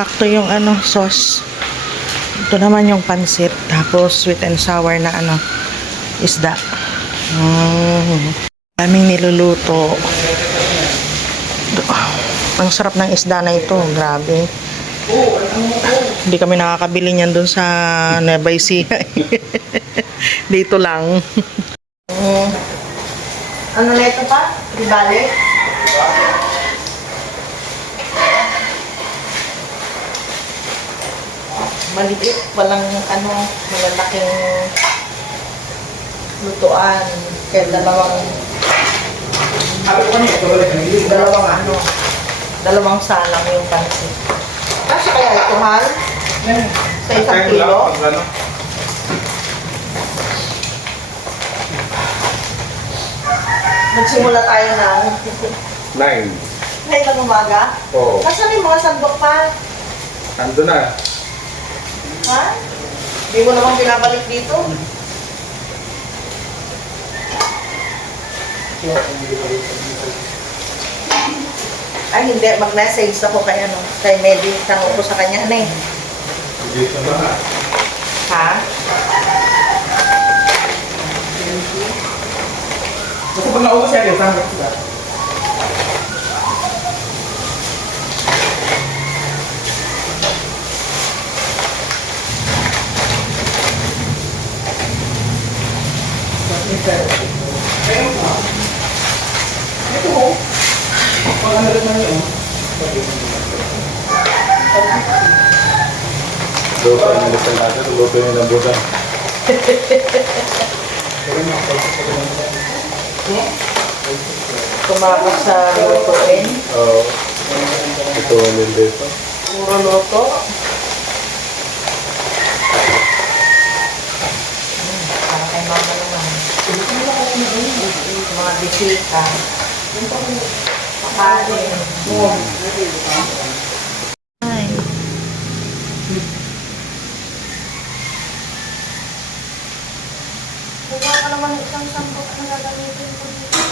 Sakto yung ano, sauce. Ito naman yung pansit. Tapos sweet and sour na ano, isda. Daming niluluto. Ang sarap ng isda na ito. Grabe. Hindi kami nakakabili niyan dun sa Nueva Ecija. Dito lang. Ano na ito pa? Di bale? Maliit. Walang ano, malalaking lutuan. Kaya dalawang salang yung pansit. Kasi kaya ito, Hal? Sa isang kilo? Nagsimula tayo ng 9. ngayon ng umaga? Oo. Nasaan yung mga sandok pa? Ando na. Ha? Hindi mo naman pinabalik dito? Ay, hindi. Mag-message ako kay ano. Kay Medi. Tanong ko sa kanya na eh. Dito na. Ha? Kasi pag naubos yan, tanggap sila. Ito mo. Pag ano rin man yun. Luto yung nilitan natin. Luto yung nabutan. Tumakas sa lutuin. Oo. Ito yung nilito. Puro luto. Para kay mama naman. Mga bisita. Pakain. Ay. Kuha ka naman isang sambok na gagamitin ko dito.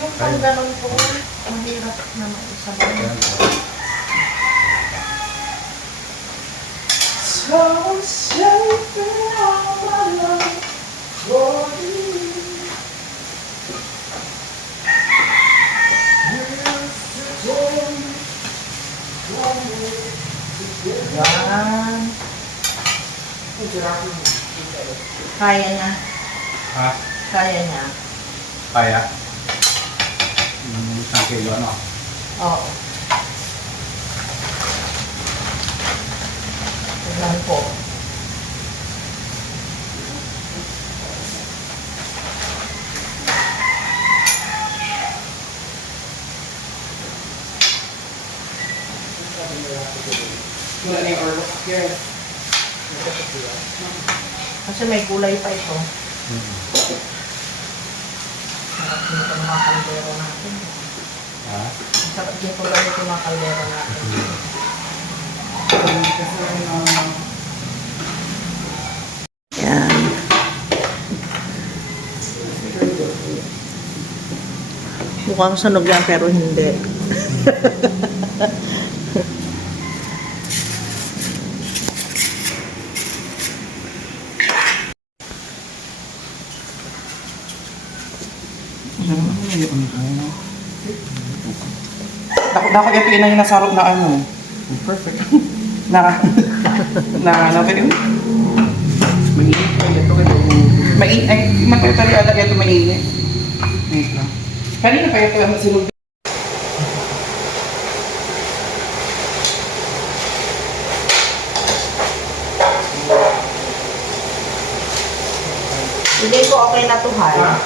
Yung pangganon po, mahirap naman isa ba? So safe in all my life for you. Yan. Kaya niya. Ha? Kaya niya. Kaya? Isang kilo, no? Oo. Tignan po. Wala na yung order. Here. Kasi may gulay pa ito. Sarap dito ng mga kaldero natin. Ha? Sarap dito lang ito mga kaldero natin. Yan. Mukhang sunog yan pero hindi. Dako ito yun yung nasarap na ano. Perfect. na ba yun? Mainit pa ito. Mainit. Ay, matutali agad ito mainit. Mainit lang. Kanina pa ito ang sinug. Hindi ko okay na to, ha?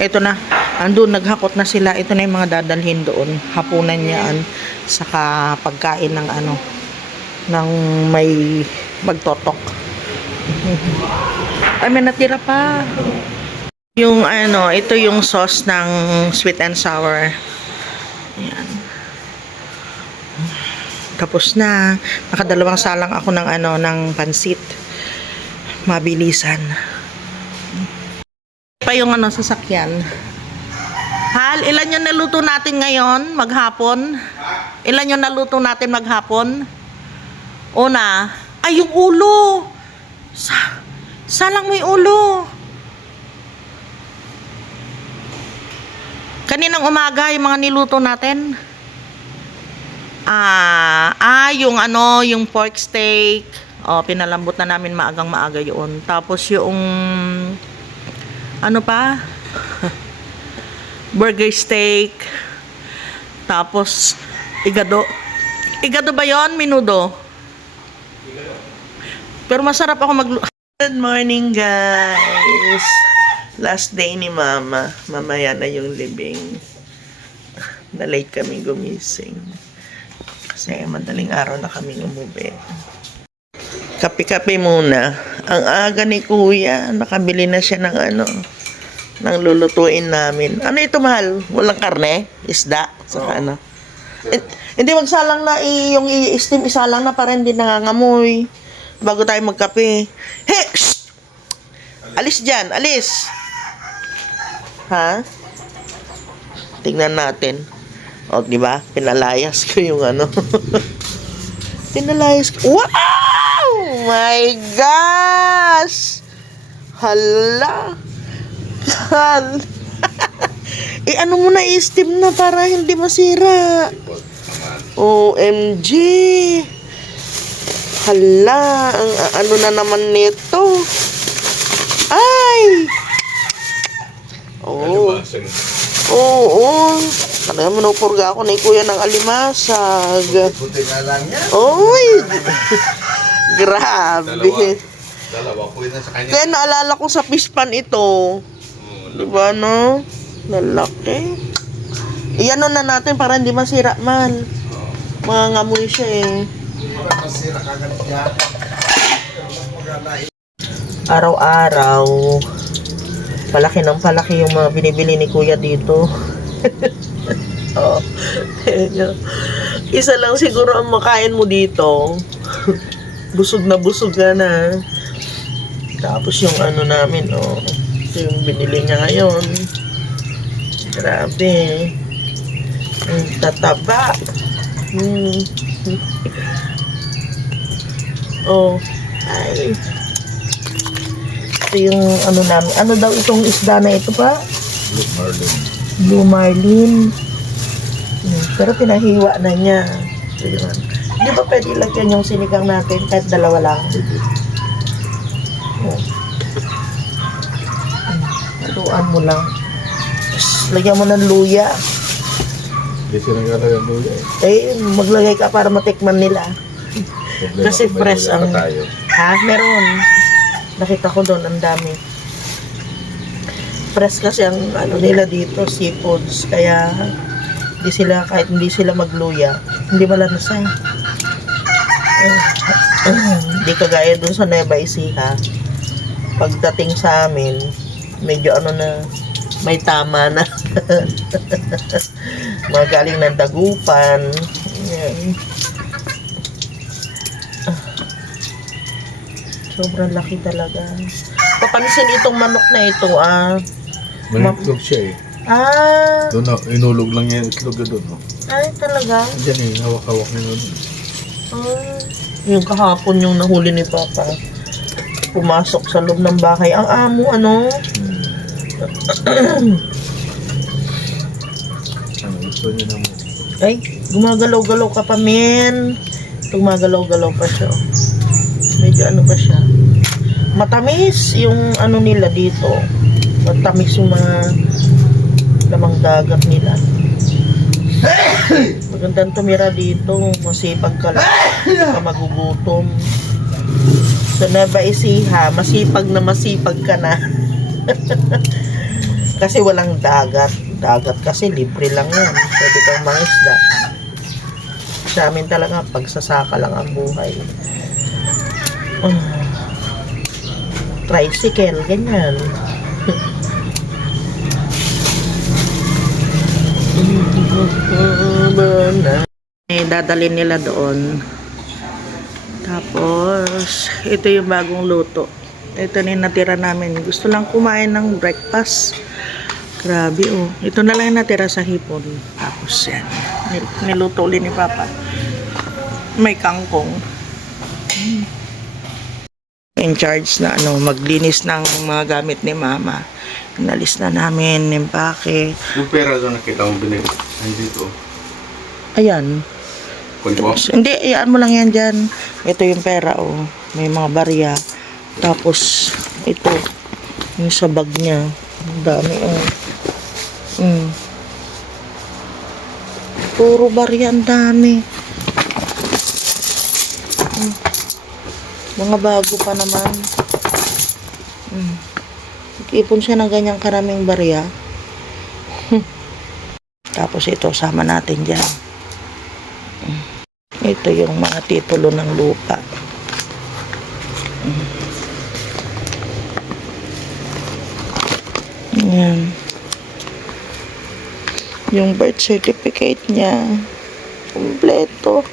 Ito na, andun, naghakot na sila. Ito na yung mga dadalhin doon. Hapunan yan, saka pagkain ng ano, Nang may magtotok. Ay, may natira pa. Yung ano, ito yung sauce ng sweet and sour. Ayan. Tapos na. Nakadalawang salang ako ng ano, ng pansit. Mabilisan. Pa yung ano, sasakyan. Hal, ilan yung naluto natin ngayon, maghapon? Ilan yung naluto natin maghapon? Una, ay yung ulo. Salang mo yung ulo. Kaninang umaga yung mga niluto natin? Yung ano, yung pork steak. O, pinalambot na namin maagang maaga yun. Tapos yung ano pa? Burger steak. Tapos igado. Igado ba yon? Minudo? Pero masarap ako Good morning, guys. Last day ni Mama. Mamaya na yung libing. Na-late kami gumising. Kasi madaling araw na kami umuwi. Kape-kape muna. Ang aga ni Kuya. Nakabili na siya ng ano, ng lulutuin namin. Ano ito, mahal? Walang karne? Isda? Saka ano? Hindi, magsalang na yung i-steam, isalang na para hindi nangangamoy. Bago tayo magkape. Hey! Shh! Alis dyan, alis! Ha? Tingnan natin. O, di ba? Pinalayas ko yung ano. Pinalayas ko. Wow! My gosh! Hala! Hal! Ano mo na i-steam na para hindi masira. OMG! Hala! Ang ano na naman nito? Ay! Oh. Oo. Talaga manupurga ako na Kuya ng alimasag. Buti nga lang yan. Oy! Grabe. Dalawa po yun na sa kanya. Kaya naalala ko sa fish pan ito. Diba, no? Lalaki. Iyan na natin para hindi masira, man. Mga ngamoy siya eh. Masira kagad siya. Araw-araw, palaki ng palaki yung mga binibili ni Kuya dito. Oh. Isa lang siguro ang makain mo dito. Busog ka na. Tapos yung ano namin, oh. Ito yung binili niya ngayon. Grabe. Ang tataba. Oh. Ay. Ito yung ano namin. Ano daw itong isda na ito pa? Blue marlin. Pero pinahiwa na niya. Ito yun. Di ba pwede ilagyan yung sinigang natin kahit dalawa lang? Oh. Haluan mo lang. Tapos, lagyan mo ng luya. Hindi sila naglalagay ang luya eh. Maglagay ka para matikman nila. Kasi fresh ang... Ha? Meron. Nakita ko doon, ang dami. Fresh kasi ang ano nila dito, seafoods. Kaya, kahit hindi sila magluya, hindi malansa. Hindi kagaya doon sa Nueva Ecija. Pagdating sa amin, medyo ano na, may tama na. Magaling ng dagupan. Ayan. Sobrang laki talaga. Papansin itong manok na ito, Manitlog siya eh. Doon na, inulog lang niya yung itlog doon. No? Ay, talaga? Diyan eh, hawak-hawak niya doon. Yung kahapon yung nahuli ni Papa. Pumasok sa loob ng bahay. Ang amo, ano? Ano, gusto niya naman. Ay, gumagalaw-galaw ka pa, men. Gumagalaw-galaw pa siya. Medyo ano pa siya. Matamis yung ano nila dito. Matamis yung mga lamang dagat nila. Magandang tumira dito. Masipag ka lang. Ka magugutom. Sa Nueva Ecija, masipag ka na. Kasi walang dagat. Dagat kasi libre lang yan. Pwede kang mangisda. Sa amin talaga, pagsasaka lang ang buhay. Tricycle, ganyan. Dadalhin nila doon. Tapos, ito yung bagong luto. Ito na yung natira namin. Gusto lang kumain ng breakfast. Grabe oh. Ito na lang yung natira sa hipon. Tapos yan. Niluto ulit ni Papa. May kangkong. In charge na maglinis ng mga gamit ni Mama. Inalis na namin, nimpake. Yung pera doon nakita mo binili. Ay, dito. Ayan. Kunin mo? Hindi, iyaan mo lang yan dyan. Ito yung pera, oh. May mga barya. Tapos, ito. Yung sa bag niya. Ang dami, oh. Puro barya, ang dami. Mga bago pa naman. Ipon siya ng ganyang karaming barya. Tapos ito, sama natin dyan. Ito yung mga titulo ng lupa. Ayan. Yung birth certificate niya. Kompleto.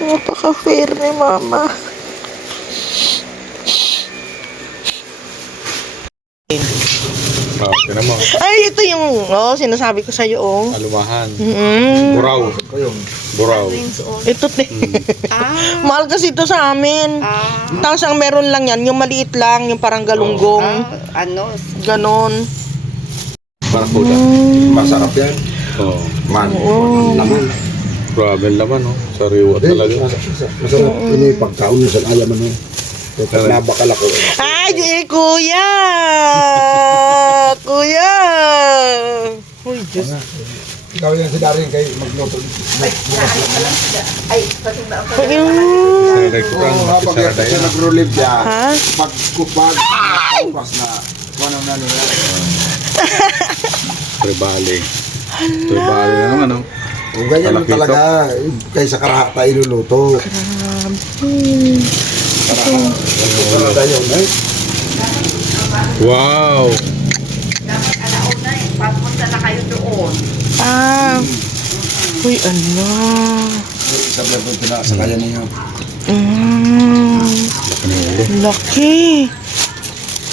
Napaka-fair ni Mama. Tinan mo. Ay, ito yung, sinasabi ko sa'yo, oh. Alumahan. Mm. Buraw. Buraw. Ito, mahal kasi ito sa amin. Tapos ang meron lang yan, yung maliit lang, yung parang galunggong. Ganon. Parang kuda. Masarap yan. Oo. Man. Oo. Laman. Grabe ang laman, no? Sariwa talaga. Masarap. Ini pagkaon niya sa ayaman mo. Pag nabakal ako. Ay, kuya! Kuya! Uy, Diyos. Ikaw yan si Darin kay magluto. Saray ko lang. Habang yan Saray siya na. nag-relieve siya. Ha? Pagkupag. Pas na. Ano na nila. Tribali. Tribali na naman, no? O ganyan Palakito. talaga. Kaysa karahata iluluto. Talaga yun eh. Wow! Ah. Uy, ano? Isa ba ito pinasakaya niyo? Laki.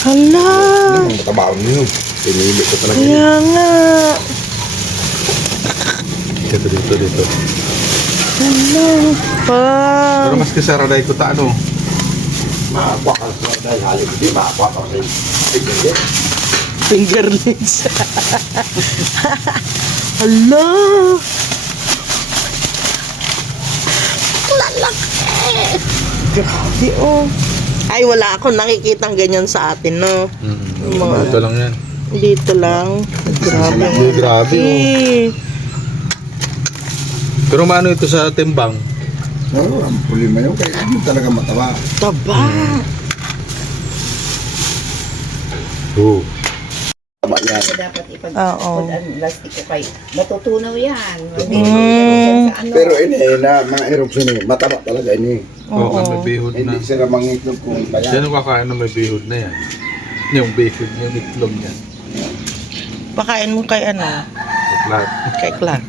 Hala. Matabaon niyo. Pinili ko talaga yun. Kaya nga. Dito. Hala. Pa. Pero mas kasaraday ko ta, ano? Maakwa ka sa dahil halip. Hindi maakwa ka sa hindi. Fingerlings. Hala. Lalaki. Grabe, oh. Ay, wala akong nakikitang ganyan sa atin, no? Mga- Ito lang yan. Dito lang. Grabe. Ay, grabe, oh. Eh. Pero maano ito sa timbang? Oo, ang problema yun. Kaya hindi talaga mataba. Taba. Oo. Taba yan. Dapat Oo. ipag-plastic ko kay matutunaw yan. Sa ano? Pero ini na mga eruption eh, mataba talaga ini. Oo, may bihod na. Hindi sila mangitlog kung kaya. Yan ang kakain na may bihod na yan. Yung bihod, yung itlog niya. Pakain mo kay ano? Lahat. Kay Clark.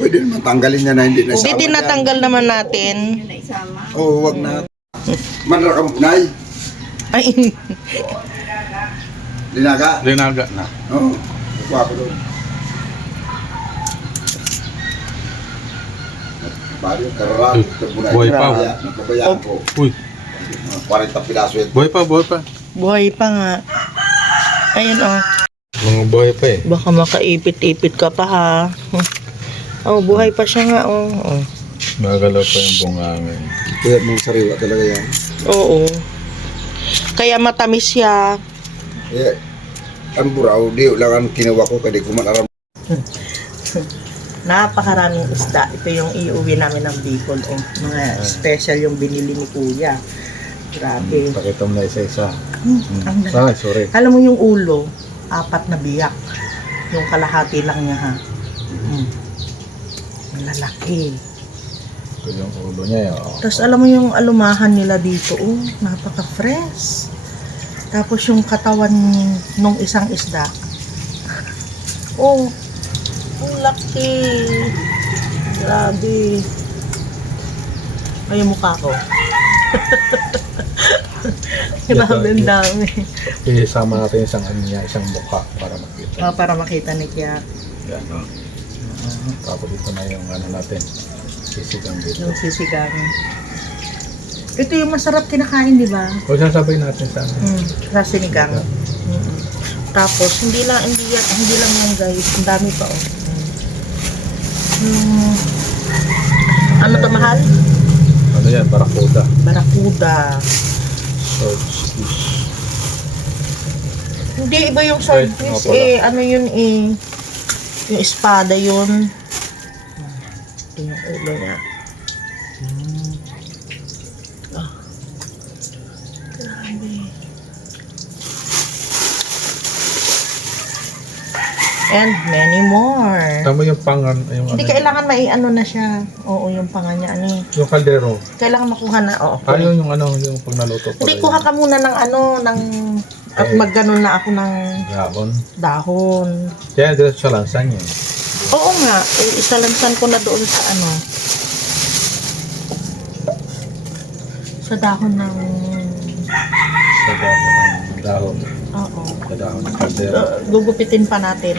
Pwede naman tanggalin niya na hindi na Hindi tinatanggal naman natin. Yun na isama. Oo, wag na. Manrakam punay. Ay. Linaga. Linaga na. Oo. Kuha ko doon. Bali, kararang. Buhay pa. Napabayaan ko. Uy, 40 pilaso yan. buhay pa. Buhay pa nga. Ayun, oh. Mga buhay pa eh. Baka makaipit-ipit ka pa, ha? Oh, buhay pa siya nga, oh. Oh. Magalaw pa yung bungangin. Kaya mong sariwa talaga yan. Oo. Kaya matamis siya. Eh, ang buraw, di lang ang kinuha ko kasi kumanaram. Napakaraming isda. Ito yung iuwi namin ng Bicol. Oh. Mga special yung binili ni Kuya. Grabe. Pakita mo na isa-isa. Ang lalaki. Ay, sorry. Alam mo yung ulo, 4 na biyak. Yung kalahati lang niya ha. Malalaki. Ito yung ulo niya. Oh. Tapos alam mo yung alumahan nila dito, napaka-fresh. Tapos yung katawan nung isang isda. Ang laki. Grabe. Ay, yung mukha ko. Grabe, ang dami. Isama natin isang ano niya, isang mukha para makita. Para makita ni Kiat. Yan, no? Tapos ito na yung ano natin. Sisigang dito. Yung sisigang. Ito yung masarap kinakain, di ba? O sasabay natin sa ano. Sa sinigang. Tapos, hindi lang yan guys. Ang dami pa Ano to, mahal? Ano yan? Barakuda. Barakuda. Swordfish. Hindi, iba yung swordfish ano yun yung espada yun. Ito yung ulo niya. Grabe. And many more. Tama yung pangan. Yung Hindi ano, kailangan ano na siya. Oo, yung panga niya. yung kaldero. Kailangan makuha na. Oo. Ayaw yung ano, yung pag naluto pa. Hindi, kuha ka muna ng at magganon na ako ng Gabon. dahon. Kaya dito sa lansan yun. Oo nga, isalansan ko na doon sa sa dahon ng Sa dahon. oo. Sa dahon ng kaldero. Gugupitin pa natin.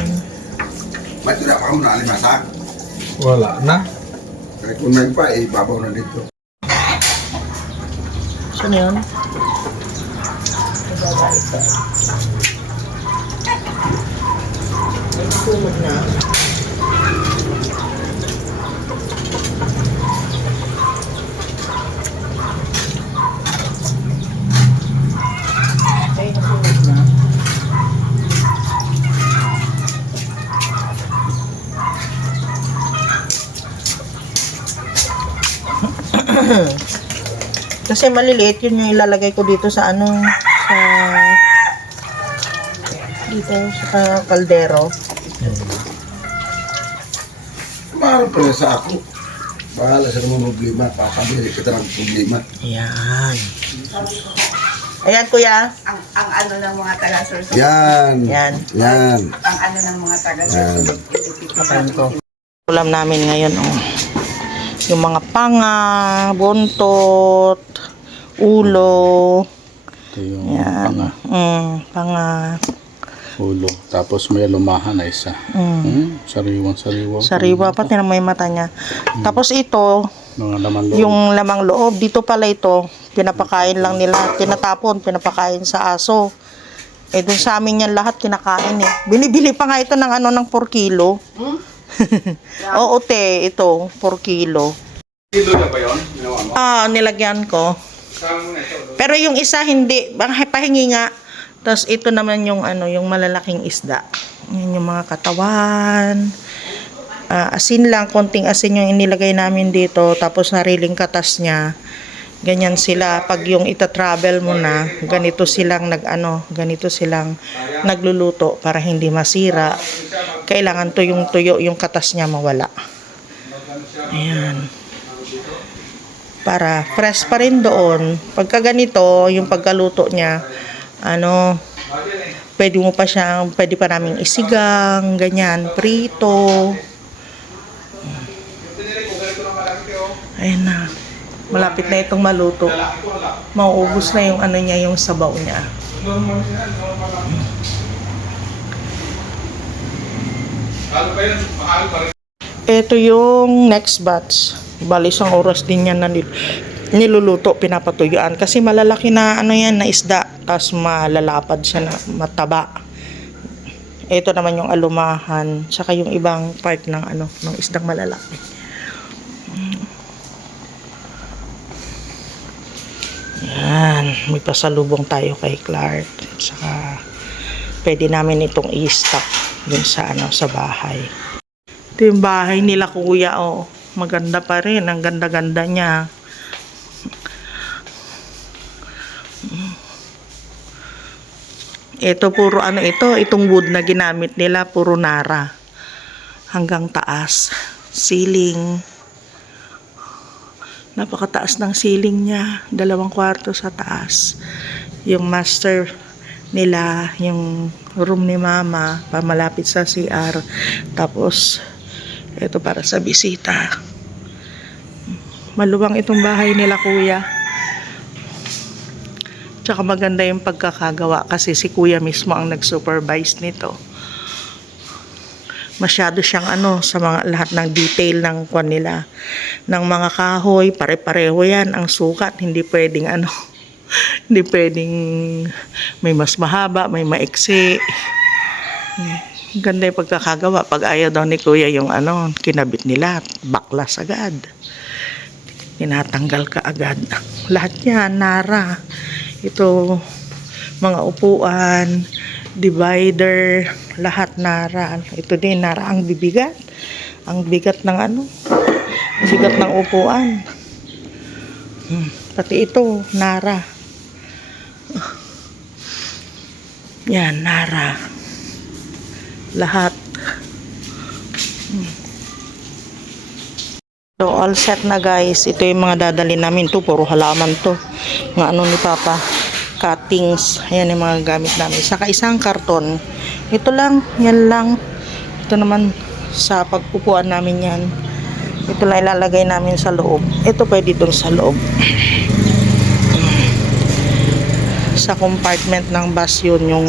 May tidak pa mo na alimasa. Wala na. Kaya kung may pa, ibabaw na dito. Saan yun? Ibaba ito. May tulog na. Ay, nasunog na. Kasi maliliit yun yung ilalagay ko dito sa sa kaldero. Maroon pa rin sa ako. Bahala sa mga problema. Papabili kita ng problema. Ayan. Ayan, kuya. Ang ano ng mga taga-Sorsogon. Yan. Yan. Yan. Ang ano ng mga taga-Sorsogon. Pakain ko. Ulam namin ngayon, yung mga panga, buntot, ulo. Ito yung Yan. Panga. ulo. Tapos may lumahan na isa. Sariwang-sariwa. Sariwa, pati na may mata niya. Tapos ito, Mga laman loob. yung lamang loob, dito pala ito, pinapakain lang nila, tinatapon, pinapakain sa aso. Dun sa amin yan lahat kinakain Binibili pa nga ito ng ng 4 kilo. Oo, te, ito, 4 kilo. Kilo na ba yun? Ginawa mo? Nilagyan ko. Pero yung isa hindi, pahingi nga. Tapos ito naman yung yung malalaking isda. Yan yung mga katawan. Asin lang, konting asin yung inilagay namin dito. Tapos sariling katas niya. Ganyan sila. Pag yung ita-travel mo na, ganito silang ganito silang nagluluto para hindi masira. Kailangan tuyo yung katas niya mawala. Ayan. Para fresh pa rin doon. Pagka ganito, yung pagkaluto niya, pwede pa naming isigang, ganyan, prito. Ayun na. Malapit na itong maluto. Mauubos na yung niya, yung sabaw niya. Ito yung next batch. Bali, 1 oras din yan na niluluto, pinapatuyuan. Kasi malalaki na yan na isda. Tapos malalapad siya na mataba. Ito naman yung alumahan. Saka yung ibang part ng ng isdang malalaki. Yan. May pasalubong tayo kay Clark. Saka pwede namin itong i-stock dun sa sa bahay. Ito yung bahay nila kuya. Maganda pa rin. Ang ganda-ganda niya. Ito puro ano ito, itong wood na ginamit nila, puro Nara. Hanggang taas. Ceiling. Napakataas ng ceiling niya. 2 kwarto sa taas. Yung master nila, yung room ni mama, pamalapit sa CR. Tapos, ito para sa bisita. Maluwang itong bahay nila, kuya. Tsaka maganda yung pagkakagawa kasi si kuya mismo ang nag-supervise nito. Masyado siyang sa mga lahat ng detail ng kwan nila. Ng mga kahoy, pare-pareho yan ang sukat. Hindi pwedeng hindi pwedeng may mas mahaba, may maiksi. Ganda yung pagkakagawa. Pag ayaw daw ni kuya yung kinabit nila, baklas agad. Tinatanggal ka agad. Lahat yan, Nara. Ito, mga upuan, divider, lahat Nara. Ito din, Nara ang bibigat. Ang bigat ng bigat ng upuan. Pati ito, Nara. Yan, Nara. Lahat. So, all set na guys. Ito yung mga dadali namin. Ito, puro halaman to. Mga ni Papa. Cuttings. Ayan yung mga gamit namin. Saka isang karton. Ito lang. Yan lang. Ito naman sa pagpupuan namin yan. Ito lang ilalagay namin sa loob. Ito pwede doon sa loob. Sa compartment ng bus yun. Yung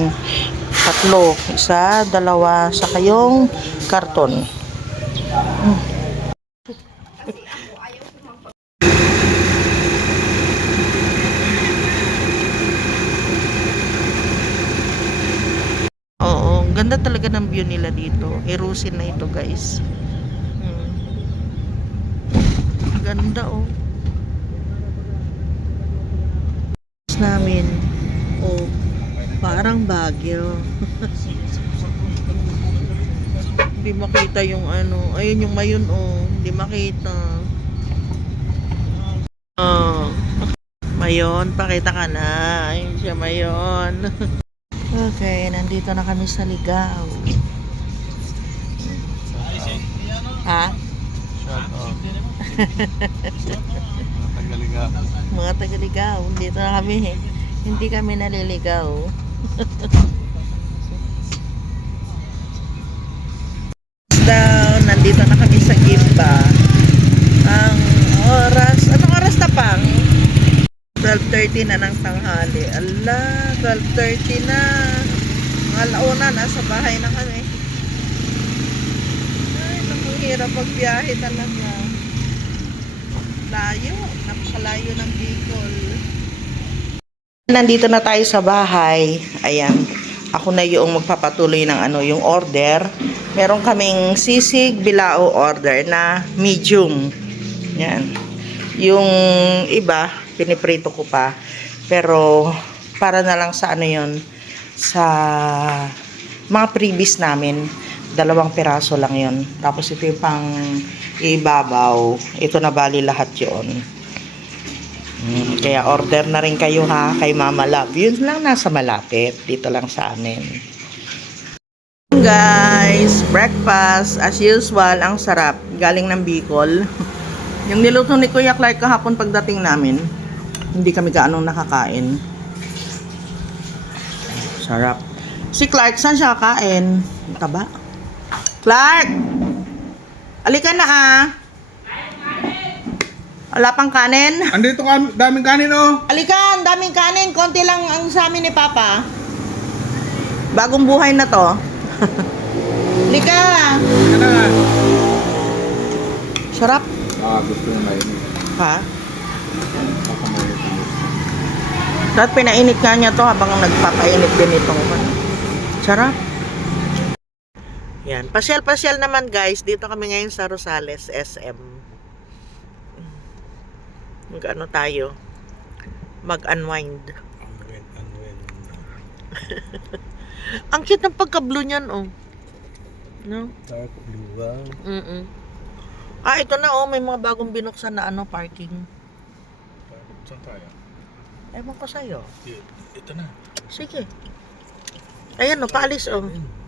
3. 1, 2. Saka yung karton. Oo, ganda talaga ng view nila dito. Erusin na ito, guys. Ganda, oh. Namin. Oh, parang Baguio. Hindi makita yung ayun yung mayon, oh. Hindi makita. Oh. Mayon, pakita ka na. Ayun siya, mayon. Okay, nandito na kami sa Ligaw. Ha? Mga taga-Ligaw. Dito na kami. Hindi kami naliligaw. Down, nandito na kami sa Gimba. Ang anong oras na pang? 12:30 na ng tanghali. Ala, 12:30 na. Alauna, nasa bahay na kami. Ay, hirap pagbiyahe talaga. Layo, napakalayo ng Bicol. Nandito na tayo sa bahay. Ayan. Ako na yung magpapatuloy ng yung order. Meron kaming sisig bilao order na medium. Yan. Yung iba, piniprito ko pa. Pero, para na lang sa yun, sa mga previous namin, 2 piraso lang yun. Tapos ito yung pang ibabaw. Ito na bali lahat yun. Kaya order na rin kayo ha, kay Mama Love. Yun lang nasa malapit. Dito lang sa amin. Guys, breakfast. As usual, ang sarap. Galing ng Bicol. Yung niluto ni Kuya Clark kahapon pagdating namin, hindi kami gaanong nakakain. Sarap. Si Clark, saan siya kakain? Taba. Clark! Alika na Wala pang kanin? Andito daming kanin, oh. Alika, ang daming kanin. Konti lang ang sa amin ni Papa. Bagong buhay na to. Alika! Yan na nga. Sarap. Gusto nyo mainit. Ha? Baka mainit. Dapat pinainit nga niya to habang nagpapainit din itong sarap. Yan. Pasyal-pasyal naman guys. Dito kami ngayon sa Rosales, SM. Mag-ano tayo? Mag-unwind. Ang cute ng pagka-blue niyan, oh. No? Dark blue, wow. Ito na, oh. May mga bagong binuksan na parking. Saan tayo? Ewan ko sa'yo. Ito na. Sige. Ayan o, paalis o. Ayun.